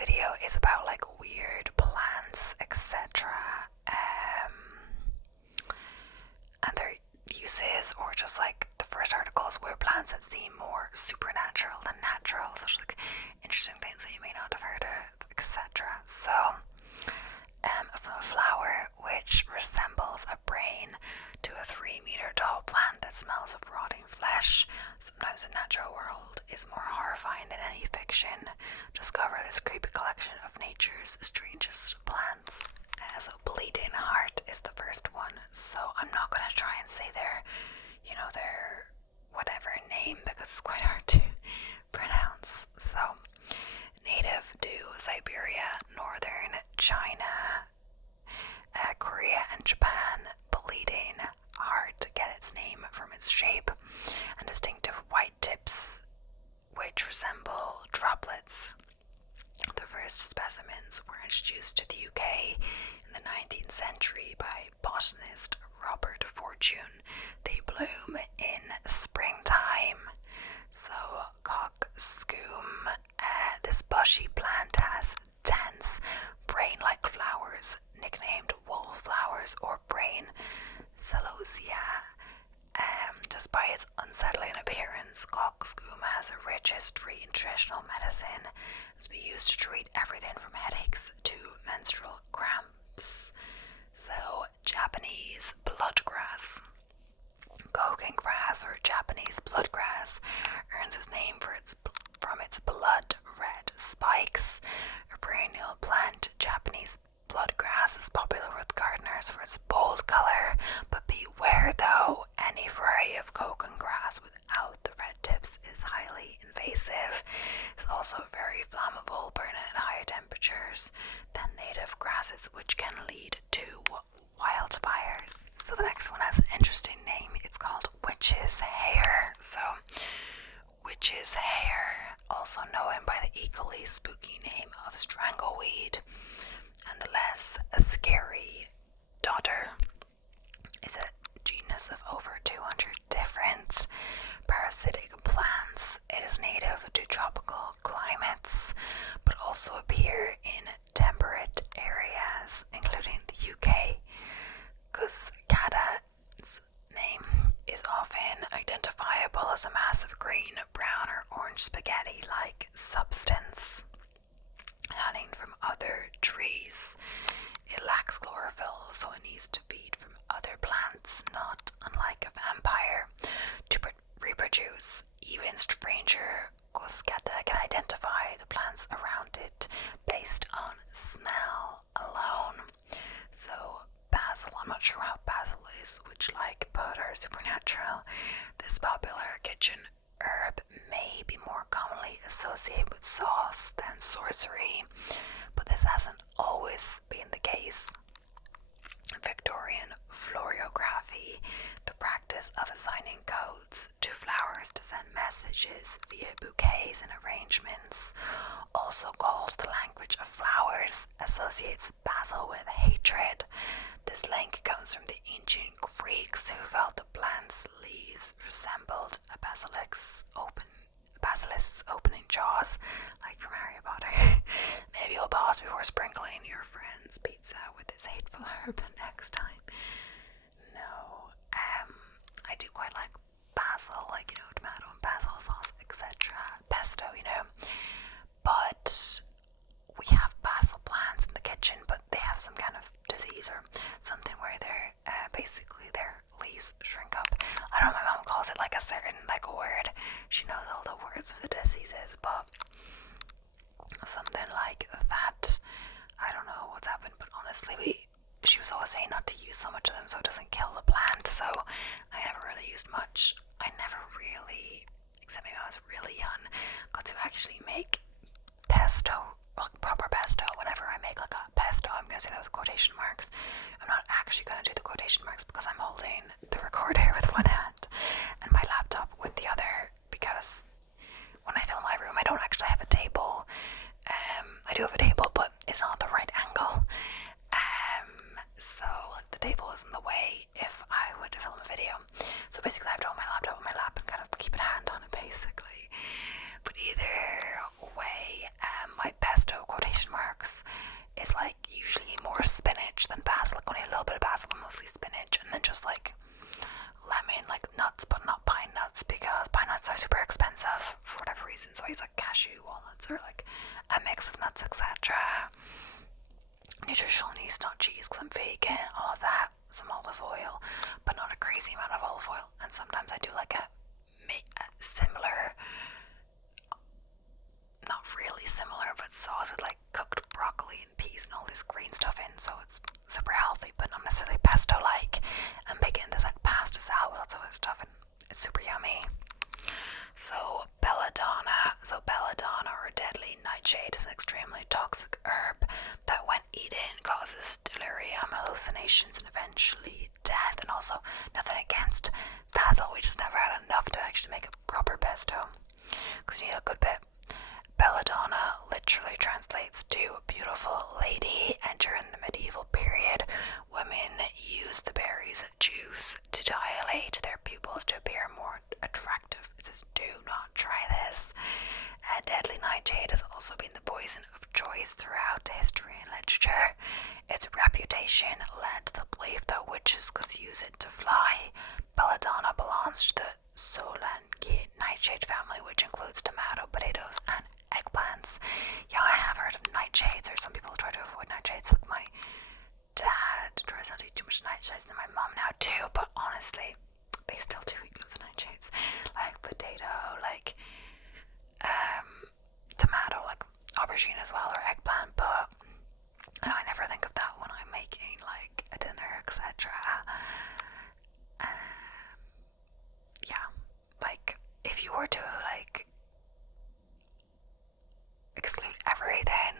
video is about like weird plants, etc. And their uses, or just like the first article is weird plants that seem more supernatural than natural, such like interesting things that you may not have heard of, etc. So, from a flower which resembles a brain to a 3-meter tall plant that smells of rotting flesh, sometimes the natural world is more horrifying than any fiction. Discover this creepy collection of nature's strangest plants. So Bleeding Heart is the first one, so I'm not going to try and say their whatever name because it's quite hard to pronounce. So, native to Siberia, northern China, Korea and Japan, Bleeding Heart get its name from its shape and distinctive white tips which resemble droplets. The first specimens were introduced to the UK in the 19th century by botanist Robert Fortune. They bloom in springtime. So, cockscomb, this bushy plant has dense, brain-like flowers, nicknamed wallflowers or brain celosia. Despite its unsettling appearance, cockscomb has a rich history in traditional medicine. It's been used to treat everything from headaches to menstrual cramps. So, Japanese bloodgrass. Koken grass, or Japanese bloodgrass, earns its name from its blood red spikes. A perennial plant, Japanese bloodgrass is popular with gardeners for its bold color, but beware though, any variety of koken grass without the red tips is highly invasive. It's also very flammable, burn at higher temperatures than native grasses, which can lead to wildfires. So the next one has an interesting name. It's called witch's hair. So, witch's hair, also known by the equally spooky name of strangleweed, and the less scary dodder, is a genus of over 200 different parasitic plants. It is native to tropical climates, but also appear in temperate areas, including the UK. Cuscata's name is often identifiable as a massive green, brown, or orange spaghetti-like substance emanating from other trees. It lacks chlorophyll, so it needs to feed from other plants, not unlike a vampire, to reproduce. Even stranger, Cuscata can identify the plants around it based on smell alone. So, basil, I'm not sure how basil is, which like but are supernatural. This popular kitchen herb may be more commonly associated with sauce than sorcery, but this hasn't always been the case. Victorian florography, the practice of assigning codes to flowers to send messages via bouquets and arrangements, also calls the language of flowers, associates basil with hatred. This link comes from the ancient Greeks, who felt the plant's leaves resembled a basilisk's opening jaws, like from Harry Potter. Maybe you'll pause before sprinkling your friend's pizza with this hateful herb next time. No, I do quite like basil, like, tomato and basil sauce, etc. Pesto, but we have basil plants in the kitchen, but they have some kind of disease or something where they're basically their leaves shrink up. I don't know, my mom calls it like a certain word. She knows all the words for the diseases, but something like that. I don't know what's happened, but honestly, she was always saying not to use so much of them so it doesn't kill the plant, so I never really used much. I never really, except maybe when I was really young, got to actually make pesto, like proper pesto. Whenever I make like a pesto, I'm gonna say that with quotation marks. I'm not actually gonna do the quotation marks because I'm holding the recorder with one hand and my laptop with the other, because when I film my room I don't actually have a table. I do have a table, but it's not the right angle. So the table is in the way if I would film a video. So basically I have to hold my laptop on my lap and kind of keep a hand on it basically. But either way, my pesto quotation Belladonna or deadly nightshade is an extremely toxic herb that when eaten causes delirium, hallucinations, and eventually death. And also, nothing against basil, we just never had enough to actually make a proper pesto, because you need a good bit. Belladonna literally translates to beautiful lady, and during the medieval period, women used the berry's juice to dilate their pupils to appear more attractive. It says, do not try this. Deadly nightshade has also been the poison of choice throughout history and literature. Its reputation led to the belief that witches could use it to fly. Belladonna belongs to the Solange nightshade family, which includes tomato, potatoes, and eggplants. Yeah, I have heard of nightshades, or some people try to avoid nightshades. Like my dad tries not to eat too much nightshades, and my mom now too, but honestly, they still do eat loads of nightshades. Like potato, like tomato, like aubergine as well, or eggplant, but I never think of that when I'm making like a dinner, etc. Yeah, like if you were to like exclude everything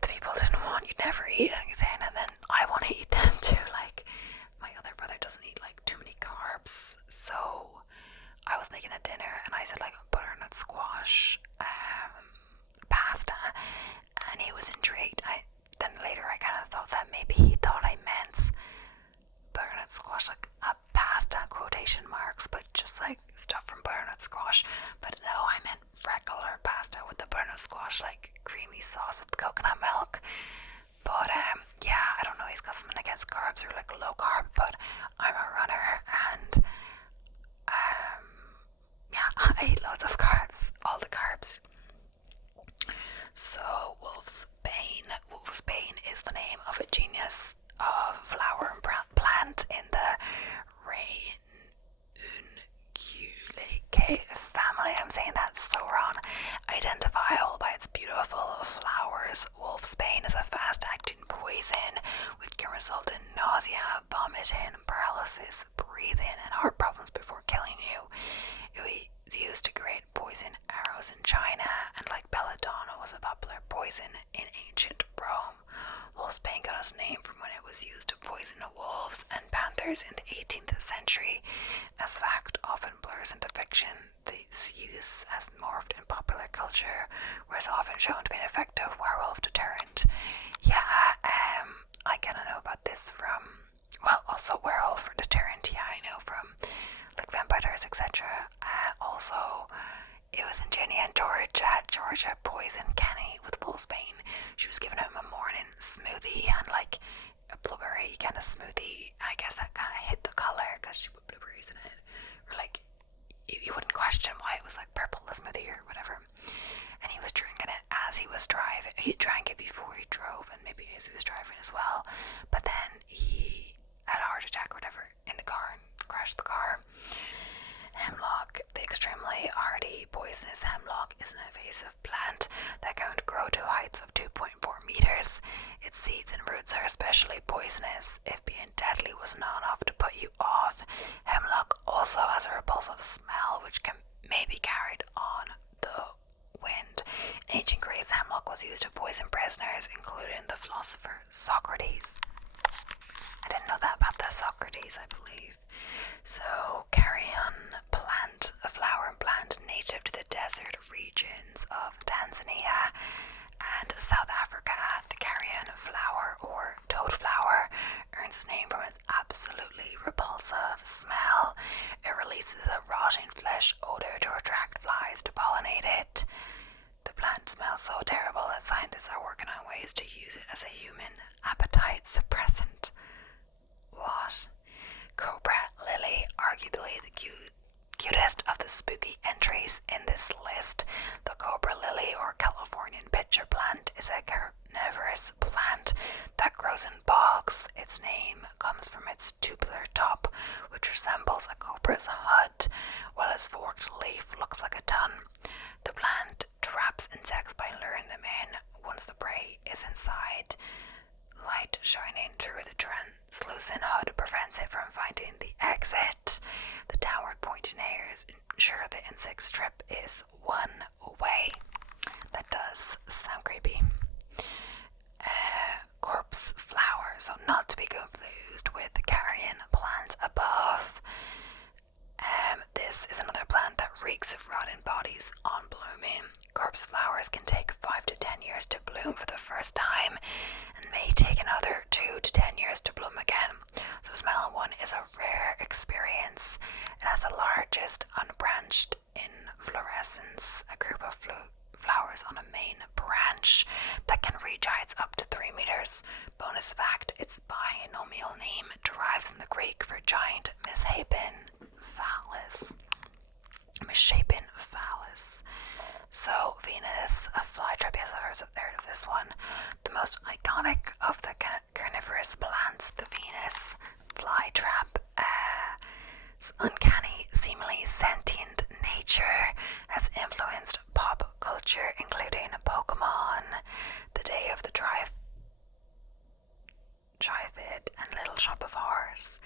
the people didn't want, you'd never eat anything, and then I want to eat them too. Like my other brother doesn't eat like too many carbs, so I was making a dinner and I said like butternut squash pasta, and he was intrigued. Then later I kind of thought that maybe he thought I meant butternut squash, like a pasta quotation marks, but just like stuff from butternut squash. But no, I meant regular pasta with the butternut squash, like creamy sauce with coconut milk. But yeah, I don't know, he's got something against carbs or like low carb, but I'm a runner, and yeah, I eat loads of carbs, all the carbs. So wolf's bane. Wolf's bane is the name of a genus of flower and plant in the Ranunculake family. I'm saying that so wrong. Identifiable by its beautiful flowers, wolf's bane is a fast-acting poison which can result in nausea, vomiting, paralysis, breathing, and heart problems before killing you. It was used to create poison arrows in China, and like belladonna was a popular poison in ancient Rome. Wolfsbane got its name from when it was used to poison wolves and panthers in the 18th century. As fact often blurs into fiction, this use has morphed in popular culture, where it's often shown to be an effective werewolf deterrent. Yeah, I kind of know about this from, well, also werewolf for deterrent, yeah, I know from like vampires, etc. Also, it was in Jenny and Georgia poisoned Kenny with wolfsbane. She was giving him a morning smoothie, and like a blueberry kind of smoothie. I guess that kind of hid the color because she put blueberries in it, or like you wouldn't question why it was like purple, the smoothie or whatever. And he was drinking it as he was driving. He drank it before he drove, and maybe as he was driving as well. But then he had a heart attack or whatever in the car and crashed the car. Hemlock. The extremely hardy poisonous hemlock is an invasive plant that can grow to heights of 2.4 meters. Its seeds and roots are especially poisonous. If being deadly was not enough to put you off, hemlock also has a repulsive smell which may be carried on the wind. In ancient Greece, hemlock was used to poison prisoners, including the philosopher Socrates. I didn't know that about the Socrates, I believe. So, carrion plant, a flowering plant native to the desert regions of Tanzania and South Africa. The carrion flower, or toad flower, earns its name from its absolutely repulsive smell. It releases a rotting flesh odor to attract flies to pollinate it. The plant smells so terrible that scientists are working on ways to use it as a human appetite suppressant. What? Cobra lily, arguably the cutest of the spooky entries in this list. The cobra lily, or Californian pitcher plant, is a carnivorous plant that grows in bogs. Its name comes from its tubular top, which resembles a cobra's hut, while its forked leaf looks like a ton. The plant traps insects by luring them in. Once the prey is inside, light shining through the translucent hood prevents it from finding the exit. The downward pointing hairs ensure the insect strip is one way. That does sound creepy. Corpse flower, so not to be confused with the carrion plant above. This is another plant that reeks of rotten bodies on blooming. Corpse flowers can take 5 to 10 years to bloom for the first time and may take another 2 to 10 years to bloom again. So smelling one is a rare experience. It has the largest unbranched inflorescence, a group of flowers on a main branch that can reach heights up to 3 meters. Bonus fact, its binomial name derives from the Greek for giant misshapen phallus. So Venus, a flytrap, yes, I've heard of this one. The most iconic of the carnivorous plants, the Venus flytrap. Its uncanny, seemingly sentient nature has influenced pop culture, including Pokemon, The Day of the Trifid, and Little Shop of Horrors.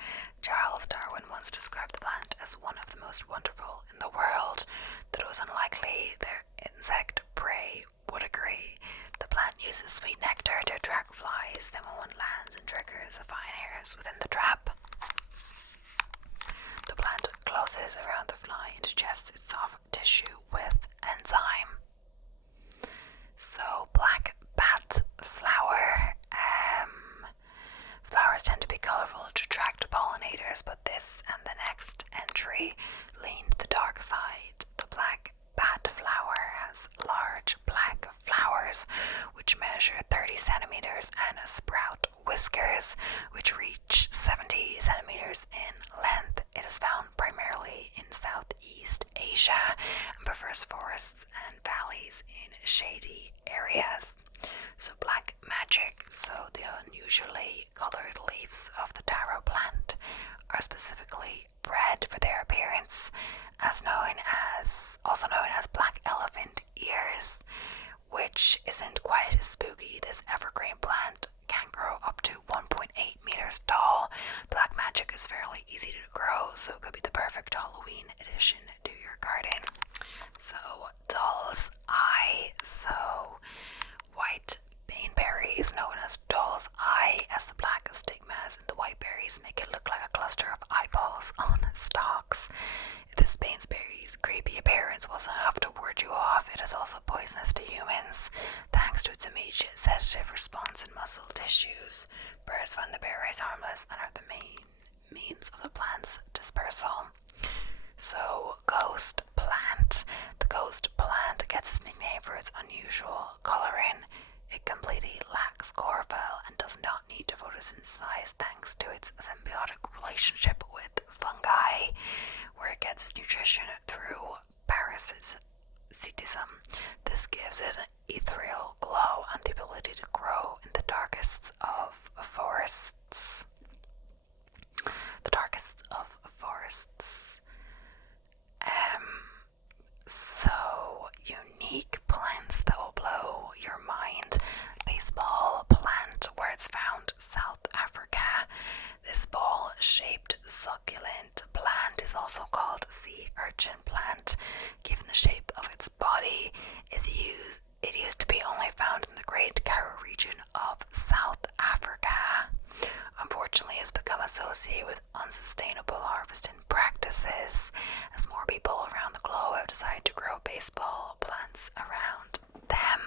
Charles Darwin once described the plant as one of the most wonderful in the world, though it was unlikely their insect prey would agree. The plant uses sweet nectar to attract flies, then when one lands and triggers the fine hairs within the trap, the plant closes around the fly and digests its soft tissue with enzyme. So, black bat flower. Flowers tend to be colourful to attract pollinators, but this and the next entry lean to the dark side. The black bat flower has large black flowers which measure 30 centimeters and sprout whiskers which reach 70 centimeters in length. It is found primarily in Southeast Asia and prefers forests and valleys in shady areas. So black magic, so the unusually colored leaves of the taro plant are specifically bred for their appearance, also known as black elephant ears, which isn't quite as spooky. This evergreen plant can grow up to 1.8 meters tall. Black magic is fairly easy to grow, so it could be the perfect Halloween addition to your garden. So doll's eye, so white baneberries, known as doll's eye, as the black stigmas in the white berries make it look like a cluster of eyeballs on stalks. If this baneberry's creepy appearance wasn't enough to ward you off, it is also poisonous to humans, thanks to its immediate sedative response in muscle tissues. Birds find the berries harmless and are the main means of the plant's dispersal. So, ghost plant. The ghost plant gets its nickname for its unusual coloring. It completely lacks chlorophyll and does not need to photosynthesize thanks to its symbiotic relationship with fungi, where it gets nutrition through parasitism. This gives it an ethereal glow and the ability to grow in the darkest of forests. So unique plants that will blow your mind. Baseball plant, where it's found South Africa. This ball-shaped succulent plant is also called sea urchin plant. Given the shape of its body, it used to be only found in the Great Karoo region of South Africa. Unfortunately, it's become associated with unsustainable harvesting practices as more people around the globe have decided to grow baseball plants around them.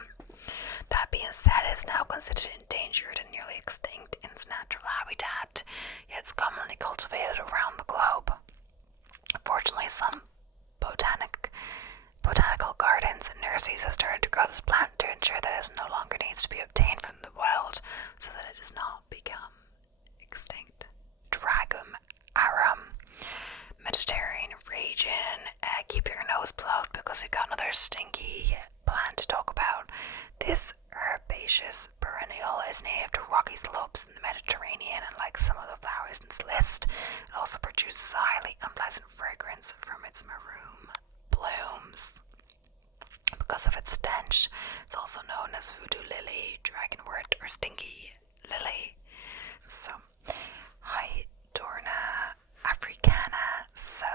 That being said, it is now considered endangered and nearly extinct in its natural habitat, yet it's commonly cultivated around the globe. Fortunately, some botanical gardens and nurseries have started to grow this plant to ensure that it no longer needs to be obtained from the wild so that it does not become extinct. Dragum arum, Mediterranean region. Keep your nose plugged because we got another stinky plant to talk about. This herbaceous perennial is native to rocky slopes in the Mediterranean, and like some of the flowers in this list, it also produces a highly unpleasant fragrance from its maroon blooms. Because of its stench, it's also known as voodoo lily, dragonwort, or stinky lily. So, Hydorna africana, so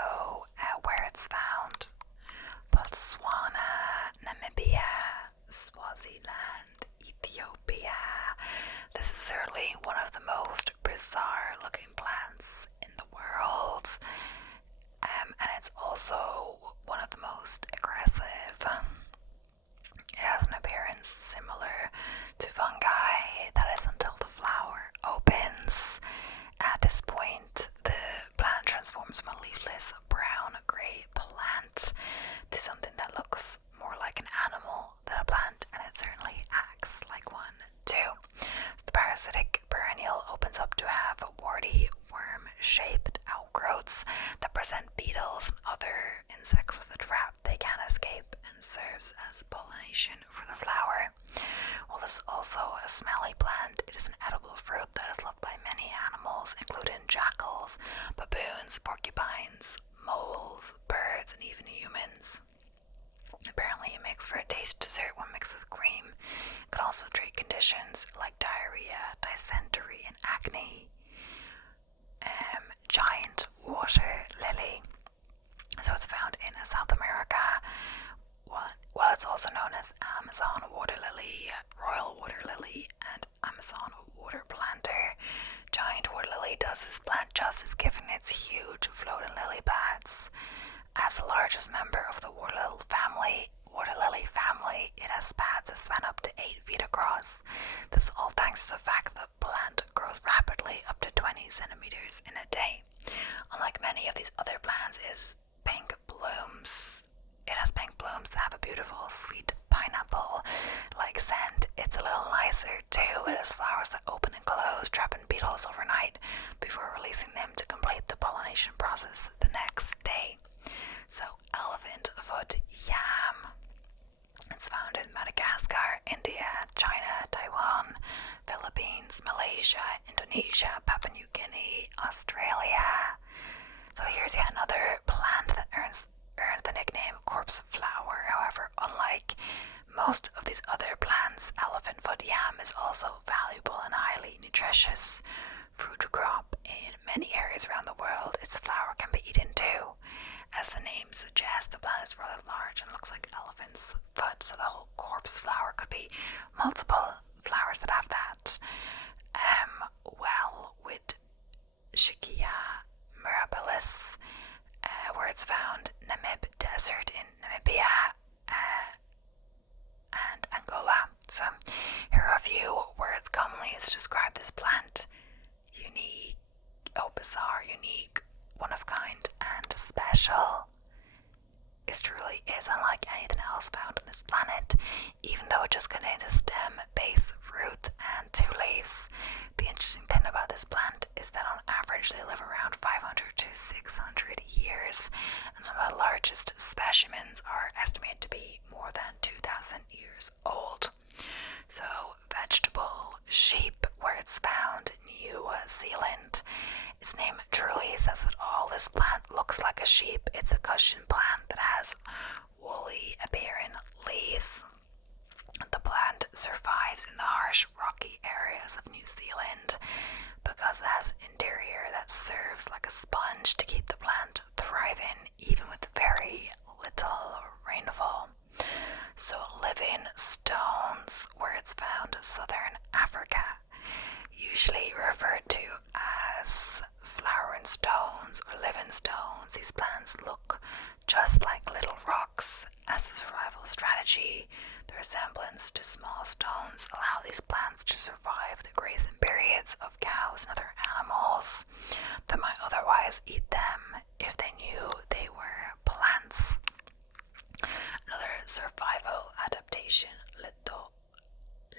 where it's found. Swaziland, Ethiopia. This is certainly one of the most bizarre looking plants in the world, and it's also one of the most aggressive. It has an appearance similar to fungi, that is until the flower opens. At this point, the plant transforms from a leafless brown-grey plant to something that looks more like an animal than a plant, and it certainly acts like one too. So the parasitic perennial opens up to have warty, worm-shaped outgrowths that present beetles and other insects with a trap they can't escape, and serves as pollination for the flower. While this is also a smelly plant, it is an edible fruit that is loved by many animals, including jackals, baboons, porcupines, moles, birds, and even humans. Apparently, it makes for a tasty dessert when mixed with cream. It can also treat conditions like diarrhea, dysentery, and acne. Giant water lily. So it's found in South America. Well, it's also known as Amazon water lily, royal water lily, and Amazon water planter. Giant water lily does this plant justice given its huge floating lily pads. As the largest member of the water lily family, it has pads that span up to 8 feet across. This is all thanks to the fact that the plant grows rapidly, up to 20 centimeters in a day. Unlike many of these other plants, it has pink blooms that have a beautiful sweet pineapple-like scent. It's a little nicer too. It has flowers that open and close, trapping beetles overnight before releasing them to complete the pollination process the next day. So, elephant foot yam. It's found in Madagascar, India, China, Taiwan, Philippines, Malaysia, Indonesia, Papua New Guinea, Australia. So here's yet another plant that earned the nickname corpse flower. However, unlike most of these other plants, elephant foot yam is also valuable and highly nutritious fruit crop in many areas around the world. Its flower can be eaten too. As the name suggests, the plant is rather large and looks like elephant's foot, so the whole corpse flower could be multiple flowers that have that. With Shikia mirabilis, where it's found Namib Desert in Namibia and Angola. So here are a few words commonly used to describe this plant. Unique, bizarre, unique, one of kind, and special. It truly is unlike anything else found on this planet, even though it just contains a stem, base, root, and 2 leaves. The interesting thing about this plant is that on average they live around 500 to 600 years, and some of the largest specimens are estimated to be more than 2,000 years old. So, vegetable sheep, where it's found in New Zealand. Its name truly says it all. This plant looks like a sheep. It's a cushion plant that has woolly appearing leaves. The plant survives in the harsh rocky areas of New Zealand because it has an interior that serves like a sponge to keep the plant thriving even with very little rainfall. So living stones, where it's found in southern Africa, usually referred to as flowering stones or living stones. These plants look just like little rocks. As a survival strategy, the resemblance to small stones allow these plants to survive the grazing periods of cows and other animals that might otherwise eat them if they knew they were plants. Another survival adaptation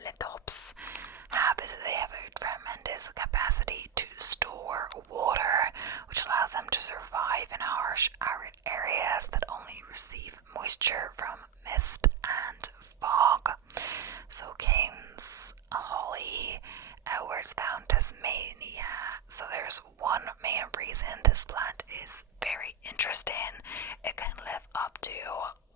lithops have is that they have a tremendous capacity to store water, which allows them to survive in harsh, arid areas that only receive moisture from mist and fog. So canes, holly, where it's found Tasmania. So there's one main reason this plant is very interesting. It can live up to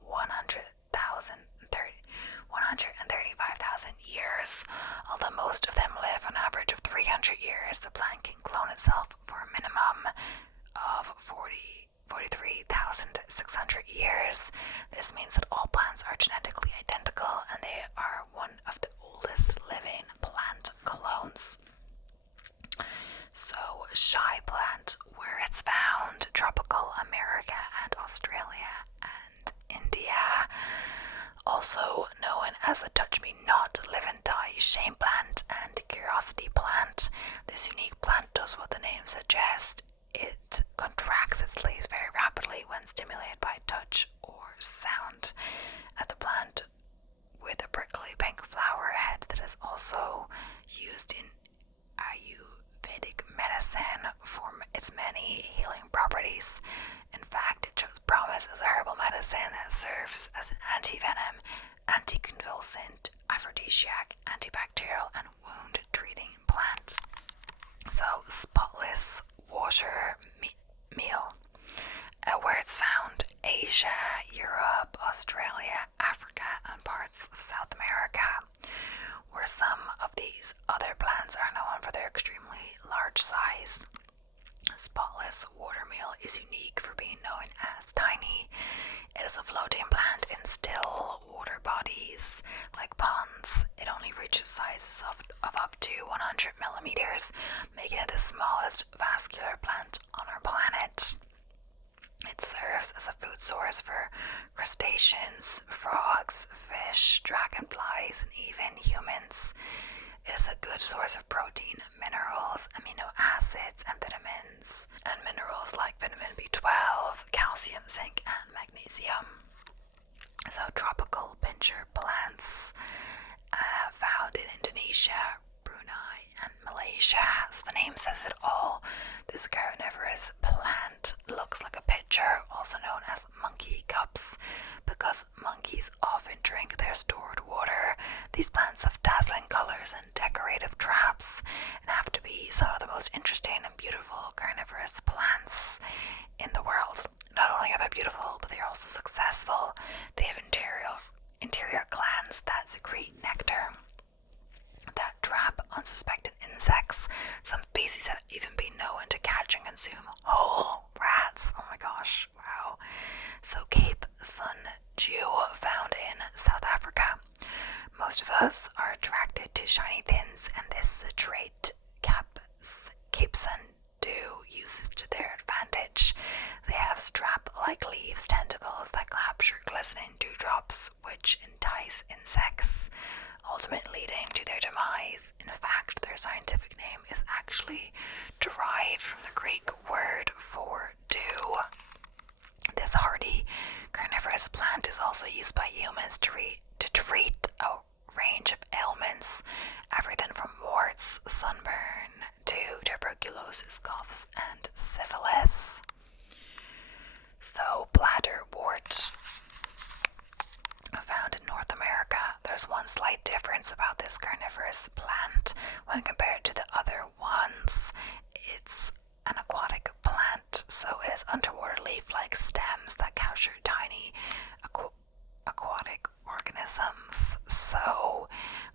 135,000 years. Although most of them live an average of 300 years, the plant can clone itself for a minimum of 43,600 years. This means that all plants are genetically identical and they are one also known as the touch me not, live and die, shame plant, and curiosity plant. This unique plant does what the name suggests. It contracts its leaves very rapidly when stimulated by touch or sound. The plant with a prickly pink flower head that is also used in Ayurvedic medicine for its many healing properties. In fact, it shows promise as a herbal medicine that serves as an anti-venom, anticonvulsant, aphrodisiac, antibacterial, and wound-treating plant. So, spotless water meal, where it's found Asia, Europe, Australia, Africa, and parts of South America, where some of these other plants are known for their extremely large size. Spotless watermeal is unique for being known as tiny. It is a floating plant in still water bodies like ponds. It only reaches sizes of up to 100 millimeters, making it the smallest vascular plant on our planet. It serves as a food source for crustaceans, frogs, fish, dragonflies, and even humans. It is a good source of protein, minerals, amino acids, and vitamins, and minerals like vitamin B12, calcium, zinc, and magnesium. So tropical pincher plants found in Indonesia, Brunei, and Malaysia. So the name says it all. This carnivorous plant looks like a pitcher, also known as monkey cups, because monkeys often drink their stored water. These plants have dazzling colors and decorative traps and have to be some of the most interesting and beautiful carnivorous plants in the world. Not only are they beautiful, but they're also successful. They have interior glands that secrete nectar that trap unsuspected insects. Some species have even been known to catch and consume whole rats. Oh my gosh, wow. So Cape Sundew, found in South Africa. Most of us are attracted to shiny things, and this is a trait Cape Sundew uses to their advantage. They have strap-like leaves, tentacles that capture glistening dewdrops, which entice insects, ultimately leading to their demise. In fact, their scientific name is actually derived from the Greek word for dew. This hardy carnivorous plant is also used by humans to treat a range of ailments, everything from warts, sunburn, to tuberculosis, coughs, and syphilis. So, bladderwort, found in North America. There's one slight difference about this carnivorous plant when compared to the other ones. It's an aquatic plant, so it has underwater leaf-like stems that capture tiny aquatic organisms. So,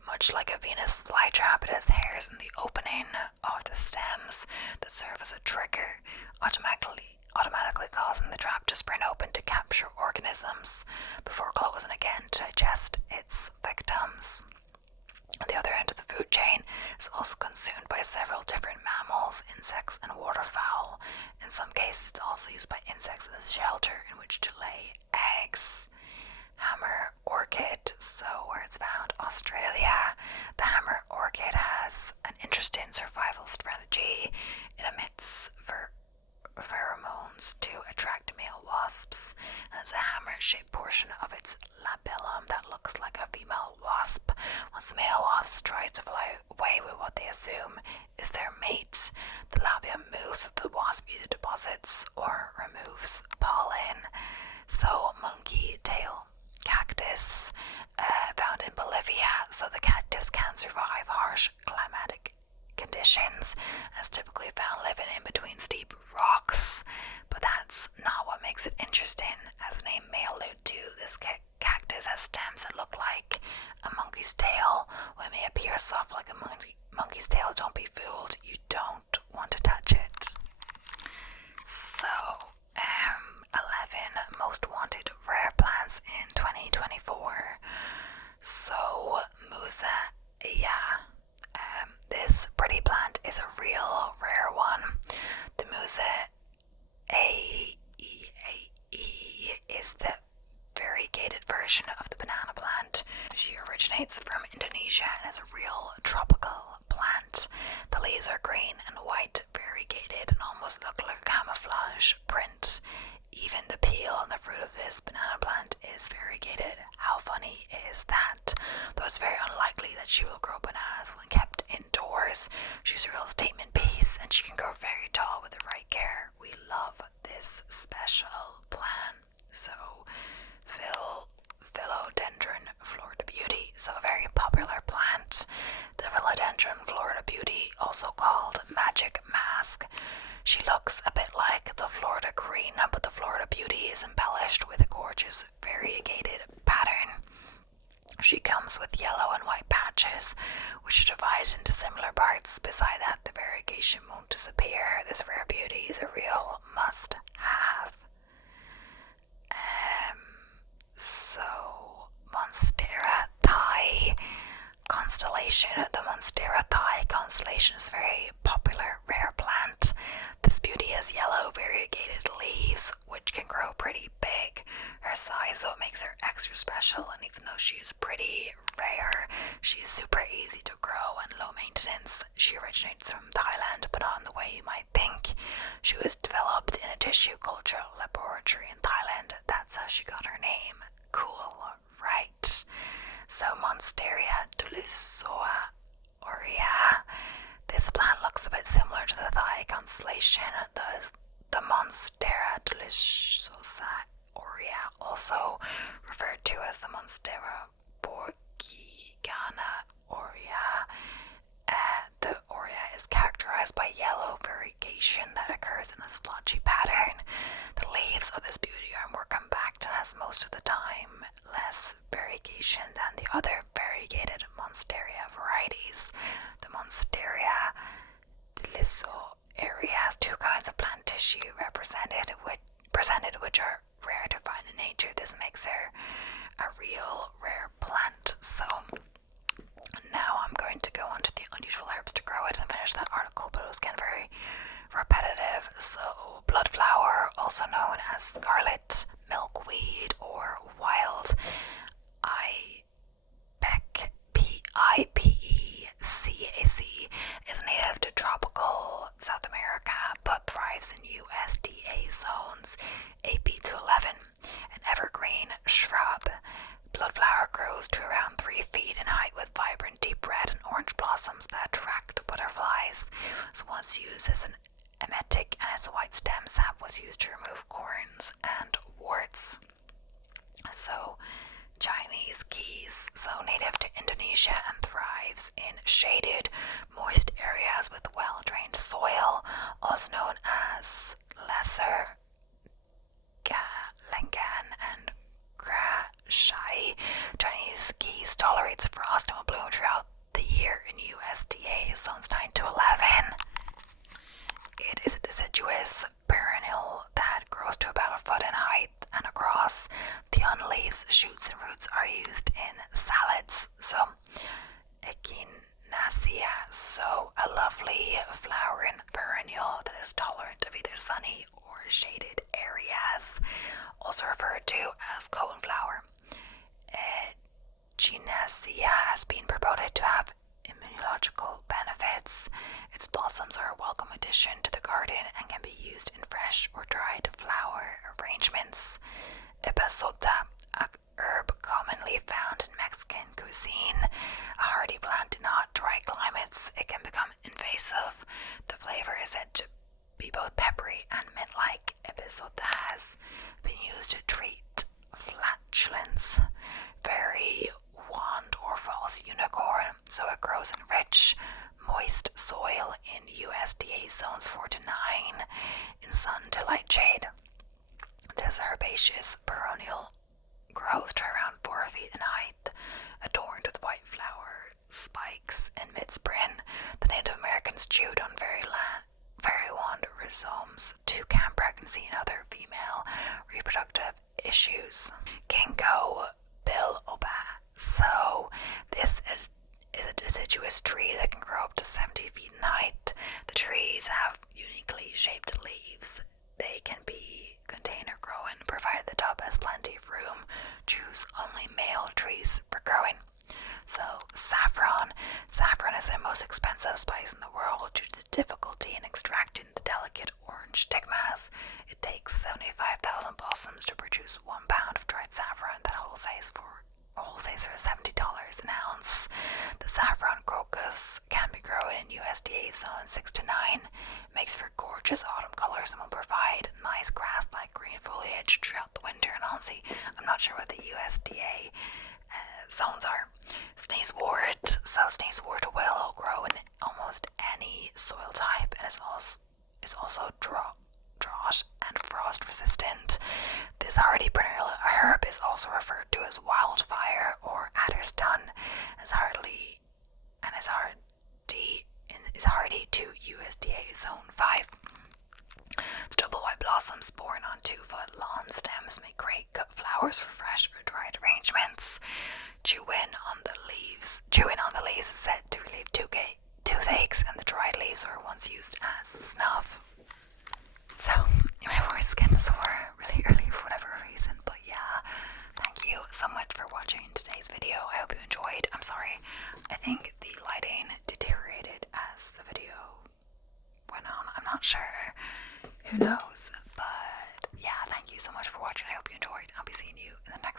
much like a Venus flytrap, it has hairs in the opening of the stems that serve as a trigger, automatically causing the trap to spring open to capture organisms before closing again to digest its victims. At the other end of the food chain is also consumed by several different mammals, insects, and waterfowl. In some cases, it's also used by insects as shelter in which to lay eggs. Hammer orchid, so where it's found, Australia. The hammer orchid has an interesting survival strategy. It emits pheromones to attract male wasps, and has a hammer-shaped portion of its labellum that looks like a female wasp. Once the male wasp tries to fly away with what they assume is their mate, the labellum moves so the wasp either deposits or removes pollen. So, monkey tail cactus, found in Bolivia. So the cactus can survive harsh climatic conditions, as typically found living in between steep rocks. But that's not what makes it interesting. As the name may allude to, this cactus has stems that look like a monkey's tail. While it may appear soft like a monkey's tail, don't be fooled. You don't want to touch it. So, 11 most wanted rare plants in 2024. So, Musa, this pretty plant is a real rare one. The Musa is the variegated version version of the banana plant. She originates from Indonesia and is a real tropical plant. The leaves are green and white, variegated, and almost look like a camouflage print. Even the peel on the fruit of this banana plant is variegated. How funny is that? Though it's very unlikely that she will grow bananas when kept indoors. She's a real statement piece, and she can grow very tall with the right care. We love this special plant. So, Philodendron Florida Beauty. So a very popular plant. The Philodendron Florida Beauty, also called Magic Mask. She looks a bit like the Florida Green, but the Florida Beauty is embellished with a gorgeous variegated pattern. She comes with yellow and white patches, which are divided into similar parts. Beside that, the variegation won't disappear. This rare beauty is a real must-have. So, Monstera Thai constellation. The Monstera Thai constellation is a very popular rare plant. This beauty has yellow variegated leaves, which can grow pretty big. Her size, though, makes her extra special, and even though she is pretty rare, she is super easy to grow and low maintenance. She originates from Thailand, but not in the way you might think. She was developed in a tissue culture laboratory in Thailand. That's how she got her name. Cool, right? So Monstera tulisoa aurea. This plant looks a bit similar to the Thai constellation. The Monstera tulisoa aurea, also referred to as the Monstera borgiana aurea. The aurea is characterized by yellow variegation that occurs in a splotchy pattern. The leaves of this beauty are more compact and has most of the time less variegation than the other variegated Monstera varieties. The Monstera tulisoa has two kinds of plant tissue presented, which are rare to find in nature. This makes her a real rare plant. So now I'm going to go on to the unusual herbs to grow it and finish that article, but it was getting very repetitive. So bloodflower, also known as scarlet milkweed or wild IPECAC, is native to tropical South America but thrives in USDA zones 8B to 11, an evergreen shrub. Bloodflower grows to around 3 feet in height with vibrant deep red and orange blossoms that attract butterflies. So once used as an emetic, and its white stem sap was used to remove corns and warts. So Chinese keys, so native to Indonesia and thrives in shaded, moist areas with well-drained soil, also known as lesser Lengan and Grashai. Chinese keys tolerates frost and will bloom throughout the year in USDA zones 9 to 11. It is a deciduous perennial that grows to about a foot in height and across. The young leaves, shoots, and roots are used in salads. So, Echinacea, so a lovely flowering perennial that is tolerant of either sunny or shaded areas, also referred to as coneflower. Echinacea has been purported to have immunological benefits. Its blossoms are a welcome addition to the garden and can be used in fresh or dried flower arrangements. Epazote, a herb commonly found in Mexican cuisine, a hardy plant in hot, dry climates. It can become invasive. The flavor is said to be both peppery and mint-like. Epazote has been used to treat flatulence. Very wand or false unicorn, so it grows in rich, moist soil in USDA zones 4 to 9 in sun to light shade. This herbaceous perennial grows to around 4 feet in height, adorned with white flower spikes in mid-spring. The Native Americans chewed on fairy wand rhizomes to count pregnancy and other female reproductive issues. Ginkgo biloba. So this is a deciduous tree that can grow up to 70 feet in height. The trees have uniquely shaped leaves. They can be container growing, provided the tub has plenty of room. Choose only male trees for growing. So saffron. Saffron is the most expensive spice in the world due to the difficulty in extracting the delicate orange stigmas. It takes 75,000 blossoms to produce 1 pound of dried saffron that wholesales for $70 an ounce. The saffron crocus can be grown in USDA zone 6 to 9. Makes for gorgeous autumn colors and will provide nice grass-like green foliage throughout the winter. And honestly, I'm not sure what the USDA zones are. Sneezewort. So sneezewort will grow in almost any soil type and is also drought and frost resistant. This hardy perennial herb is also referred to as wildfire or adder's tongue, is hardy to USDA zone 5. The double white blossoms borne on 2-foot long stems make great cut flowers for fresh or dried arrangements. Chewing on the leaves is said to relieve toothaches, and the dried leaves were once used as snuff. So, my voice is getting sore really early for whatever reason, but yeah, thank you so much for watching today's video. I hope you enjoyed. I'm sorry, I think the lighting deteriorated as the video went on. I'm not sure. Who knows? But yeah, thank you so much for watching. I hope you enjoyed. I'll be seeing you in the next